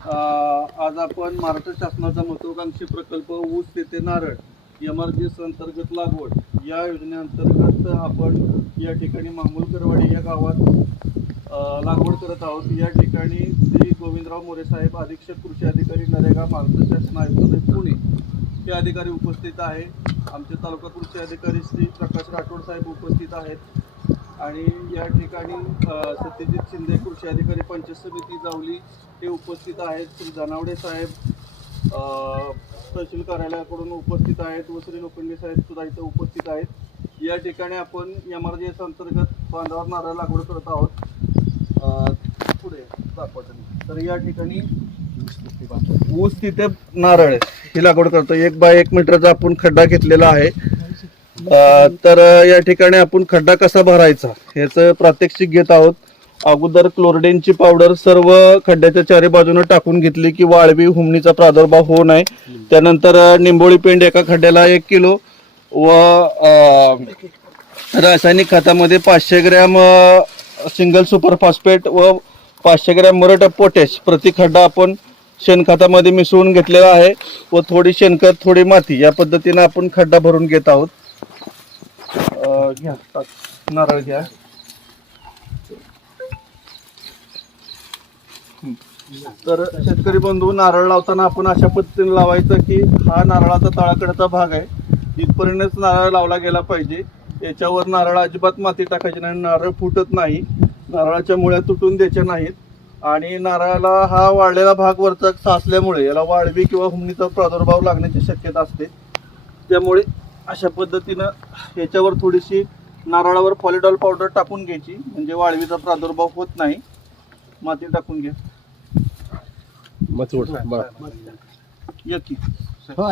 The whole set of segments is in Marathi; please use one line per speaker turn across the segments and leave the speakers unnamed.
आज आपण महाराष्ट्र शासनाचा महत्वाकांक्षी प्रकल्प ऊस तेथे नारळ एम आर जी अंतर्गत लागवड या योजनेअंतर्गत आपण या ठिकाणी मामूलकरवाडी या गावात लागवड करत आहोत. या ठिकाणी श्री गोविंदराव मोरे साहेब अधीक्षक कृषी अधिकारी नरेगा महाराष्ट्र शासन आयुक्त पुणे हे अधिकारी उपस्थित आहे आमचे तालुका कृषी अधिकारी श्री प्रकाश राठोड साहेब उपस्थित आहेत. आणि या ठिकाणी सत्यजित शिंदे कृषी अधिकारी पंचायत समिती जावली. हे उपस्थित आहेत श्री जानावडे साहेब. तहसील कार्यालयाकडून उपस्थित आहेत व श्री लोखंडे साहेब सुद्धा इथं उपस्थित आहेत. या ठिकाणी आपण एम आर जी एस अंतर्गत बांधावर नारळ लागवड करत आहोत. पुढे दाखवा तर या ठिकाणी ऊस तिथे नारळ ही लागवड करतो. एक बाय एक मीटरचा आपण खड्डा घेतलेला आहे. तर या ठिकाणी आपण खड्डा कसा भरायचा ह्याचं प्रात्यक्षिक घेत आहोत. अगोदर क्लोरडेनची पावडर सर्व खड्ड्याच्या चारी बाजूने टाकून घेतली की वाळवी हुमणीचा प्रादुर्भाव होऊ नये. त्यानंतर निंबोळी पेंड एका खड्ड्याला एक किलो व रासायनिक खतामध्ये पाचशे ग्रॅम सिंगल सुपर फॉस्फेट व पाचशे ग्रॅम मरट पोटॅश प्रति खड्डा आपण शेणखतामध्ये मिसळून घेतलेला आहे व थोडी शेणखत थोडी माती या पद्धतीने आपण खड्डा भरून घेत आहोत. घ्या नारळ घ्या. तर शेतकरी बंधू नारळ लावताना आपण अशा पद्धतीने लावायचं की हा नारळाचा तळाकडचा भाग आहे. इथपर्यंतच नारळ लावला गेला पाहिजे. याच्यावर नारळ अजिबात माती टाकायची नाही नारळ फुटत नाही. नारळाच्या मुळ्या तुटून द्यायच्या नाहीत. आणि नारळाला हा वाळलेला भाग वरचा साचल्यामुळे याला वाळवी किंवा हुमणीचा प्रादुर्भाव लागण्याची शक्यता असते. त्यामुळे अशा पद्धतीनं याच्यावर थोडीशी नारळावर पॉलिडॉल पावडर टाकून घ्यायची. म्हणजे वाळवीचा प्रादुर्भाव होत नाही. माती टाकून घ्या. या की.
हो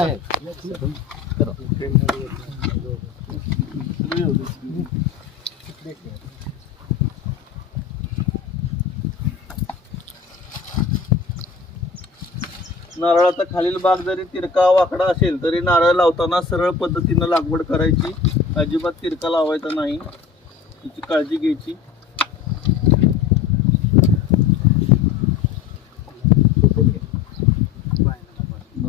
नारळाचा खालील भाग जरी तिरका वाकडा असेल तरी नारळ लावताना सरळ पद्धतीनं लागवड करायची. अजिबात तिरका लावायचा नाही. याची काळजी घ्यायची.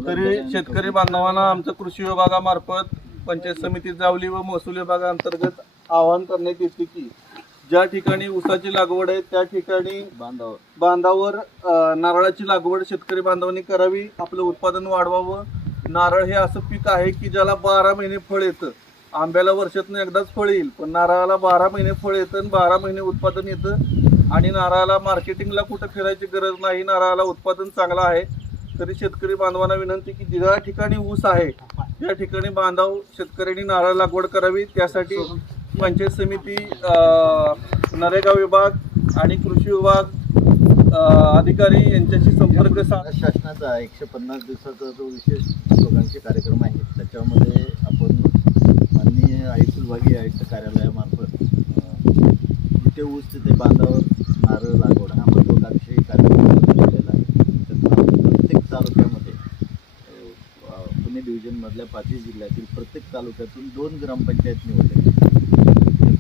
तरी शेतकरी बांधवांना आमचं कृषी विभागामार्फत पंचायत समिती जावली व महसूल विभागाअंतर्गत आवाहन करण्यात येते की ज्या ठिकाणी ऊसाची लागवड आहे त्या ठिकाणी
बांधावर.
बांधावर नारळाची लागवड शेतकरी बांधवांनी करावी आपलं उत्पादन वाढवावं. नारळ हे असं पीक आहे की ज्याला बारा महिने फळ येतं. आंब्याला वर्षातून एकदाच फळ येईल पण नारळाला बारा महिने फळ येतं आणि बारा महिने उत्पादन येतं. आणि नारळाला मार्केटिंगला कुठं फिरायची गरज नाही नारळाला उत्पादन चांगलं आहे. तरी शेतकरी बांधवांना विनंती की ज्या ठिकाणी ऊस आहे त्या ठिकाणी बांधव शेतकऱ्यांनी नारळ लागवड करावी. त्यासाठी पंचायत समिती नरेगा विभाग आणि कृषी विभाग अधिकारी यांच्याशी संपर्क सा
महाराष्ट्र शासनाचा एकशे पन्नास दिवसाचा जो विशेष लोकांचे कार्यक्रम आहे त्याच्यामध्ये आपण माननीय आयुक्त विभागीय आयुक्त कार्यालयामार्फत जिथे ऊस तिथे बांधावर नारळ लागवड. हा महत्वाकांक्षी कार्यक्रम राबवलेला आहे. प्रत्येक तालुक्यामध्ये पुणे डिव्हिजनमधल्या पाचही जिल्ह्यातील प्रत्येक तालुक्यातून दोन ग्रामपंचायत निवडले.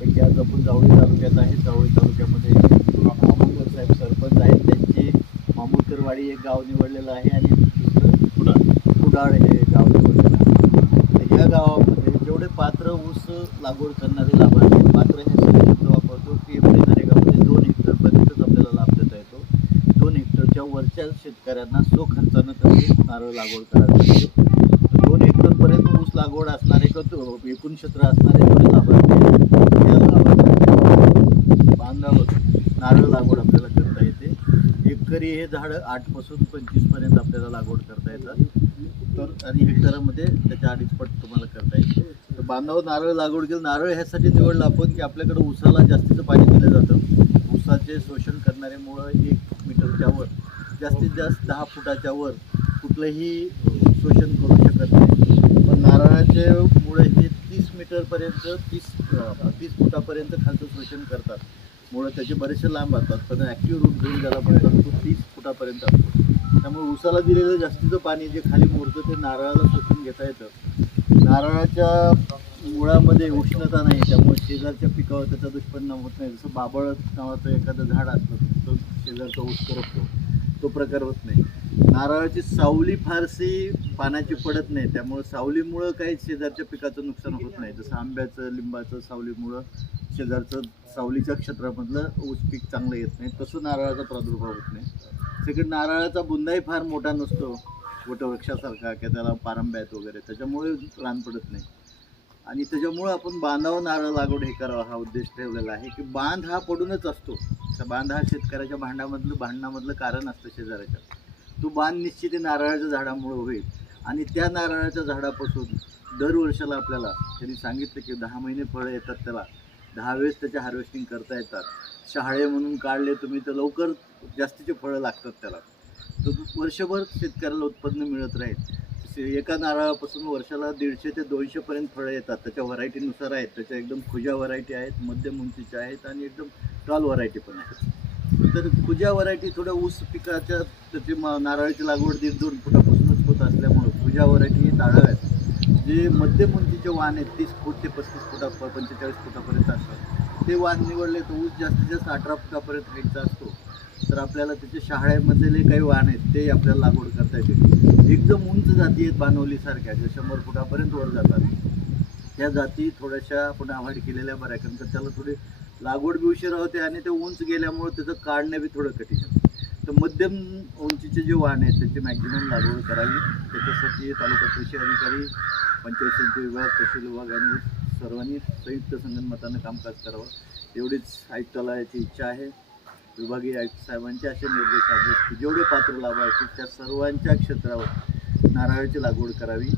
त्यापैकी आज आपण जावळी तालुक्यात आहे. जावळी तालुक्यामध्ये मामूलकर साहेब सरपंच आहेत. त्यांची मामूदकरवाडी एक गाव निवडलेलं आहे आणि दुसरं कुडाळ. कुडाळ हे गाव निवडलेलं आहे. या गावामध्ये जेवढे पात्र ऊस लागवड करणारे लाभार्थी पात्र हे सगळे शब्द वापरतो की एवढे नरेगामध्ये दोन हेक्टरपर्यंतच आपल्याला लाभ देता येतो. दोन हेक्टरच्या वरच्या शेतकऱ्यांना सो खर्चानं त्यांनी नारळ लागवड करावी लागते. दोन हेक्टरपर्यंत ऊस लागवड असणारे एकूण क्षेत्र असणारे लाभार्थी आहेत, त्या लाभार्थ्यांना बांधावर नारळ लागवड आपल्याला करता येते एकरी हे झाड आठपासून पंचवीसपर्यंत आपल्याला लागवड करता येतात. तर आणि हेक्टरमध्ये त्याच्या अडीच पट तुम्हाला करता येईल. तर बांधावर नारळ लागवड केलं नारळ ह्यासाठी निवडलं आपण की आपल्याकडे उसाला जास्तीचं पाणी दिलं जातं. उसाचे शोषण करणारे मुळं एक मीटरच्या वर जास्तीत जास्त दहा फुटाच्या वर कुठलंही शोषण करू शकत नाही. पण नारळाचे मुळे हे तीस मीटरपर्यंत तीस तीस फुटापर्यंत खालचं शोषण करतात. मुळं त्याचे बरेचसे लांब असतात. पण ॲक्टिव्ह रूट घेऊन ज्याला पाहिजे तो तीस फुटापर्यंत असतो. त्यामुळे उसाला दिलेलं जास्तीचं पाणी जे खाली मुरतं ते नारळाला शोषून घेता येतं. नारळाच्या मुळामध्ये उष्णता नाही त्यामुळे शेजारच्या पिकावर त्याचा दुष्परिणाम होत नाही. जसं बाबळ नावाचं एखादं झाड असतं तो शेजारचा ऊस करपतो. तो प्रकार होत नाही. नारळाची सावली फारशी पाण्याची पडत नाही. त्यामुळे सावलीमुळं काही शेजारच्या पिकाचं नुकसान होत नाही. जसं आंब्याचं लिंबाचं सावलीमुळं शेजारचं सावलीच्या क्षेत्रामधलं ऊस पीक चांगलं येत नाही. तसं नारळाचा प्रादुर्भाव होत नाही. सेकंड नारळाचा बुंदाही फार मोठा नसतो. वटवृक्षासारखा किंवा त्याला पारंब्यात वगैरे. त्याच्यामुळे रान पडत नाही. आणि त्याच्यामुळं आपण बांधावर नारळ लागवड हे करावा हा उद्देश ठेवलेला आहे की बांध हा पडूनच असतो. त्या बांध हा शेतकऱ्याच्या भांडामधलं भांडणामधलं कारण असतं शेजाऱ्याच्या. तो बांध निश्चित हे नारळाच्या झाडामुळं होईल. आणि त्या नारळाच्या झाडापासून दर वर्षाला आपल्याला त्यांनी सांगितलं की दहा महिने फळं येतात त्याला. दहा वेळेस त्याचे हार्वेस्टिंग करता येतात. शहाळे म्हणून काढले तुम्ही तर लवकर जास्तीचे फळं लागतात त्याला. तर वर्षभर शेतकऱ्याला उत्पन्न मिळत राहील. एका नारळापासून वर्षाला दीडशे ते दोनशेपर्यंत फळं येतात. त्याच्या व्हरायटीनुसार आहेत. त्याच्या एकदम खुजा व्हरायटी आहेत मध्यम उंचीच्या आहेत आणि एकदम टॉल व्हरायटी पण आहेत. तर खुज्या व्हरायटी थोड्या ऊस पिकाच्या त्याची नारळाची लागवड दीड दोन फुटापासूनच होत असल्यामुळं खुज्या व्हरायटी ही ताडळ आहेत. जे मध्यम उंचीचे वाहन आहेत तीस फूट ते पस्तीस फुटा पंचेचाळीस फुटापर्यंत असतात. ते वाण निवडले तर ऊस जास्तीत जास्त अठरा फुटापर्यंत हाईटचा असतो. तर आपल्याला त्याच्या शहाळ्यामधले काही वाहन आहेत ते आपल्याला लागवड करता येते. एकदम उंच जाती आहेत बानवलीसारख्या ज्या शंभर फुटापर्यंत वर जातात. त्या जाती थोड्याशा आपण अवॉइड केलेल्या बऱ्या कारण का त्याला थोडी लागवड बी उशिरा होते आणि ते उंच गेल्यामुळे त्याचं काढणं बी थोडं कठीण आहे. तर मध्यम उंचीचे जे वाहन आहेत त्याची मॅक्झिमम लागवड करावी. त्याच्यासाठी तालुका कृषी अधिकारी पंचायत समिती विभाग तहसील विभाग आणि सर्वांनी संयुक्त संगणमतानं कामकाज करावं. एवढीच आयुक्ताला याची इच्छा आहे. विभागीय आयुक्त साहेबांचे असे निर्देश आहेत की जेवढे पात्र लाभार्थी त्या सर्वांच्या क्षेत्रावर नारळाची लागवड करावी.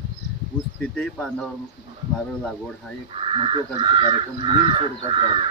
ऊस तिथे बांधावर नारळ लागवड हा एक महत्त्वाकांक्षी कार्यक्रम मोहीम स्वरूपात राहावा.